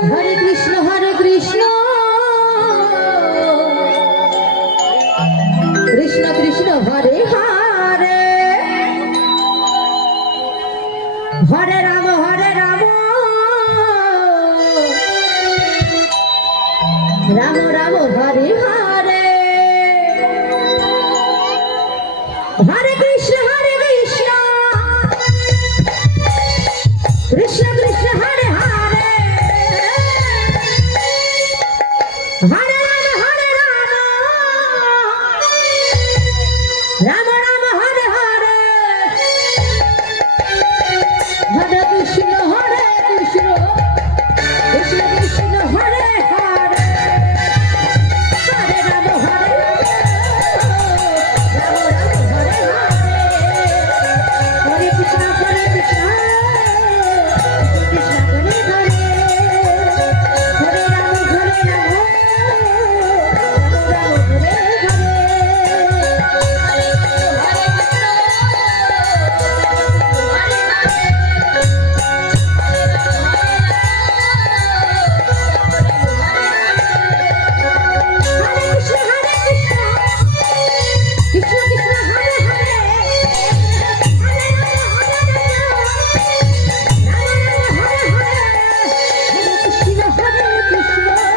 Hare Krishna Krishna Krishna Hare Hare Hare Ram Ram Ram Hare Hare Hare Krishna Krishna Krishna Hare Hare Hare Ram Ram Hare Hare Hare Krishna Krishna Krishna Hare Hare Hare Ram Hare Hare Krishna Hare Krishna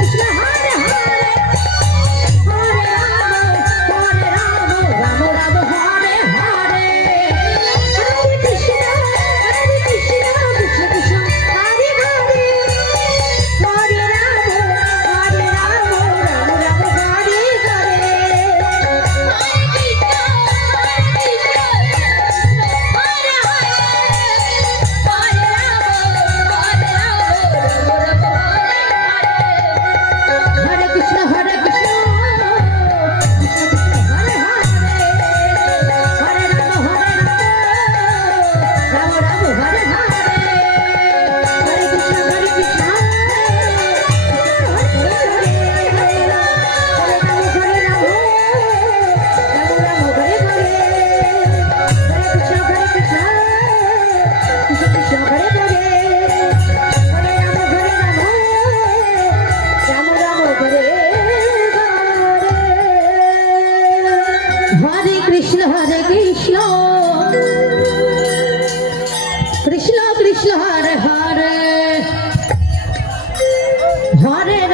Krishna Hare Hare Hare Ram Hare Krishna Krishna Krishna Hare Hare Hare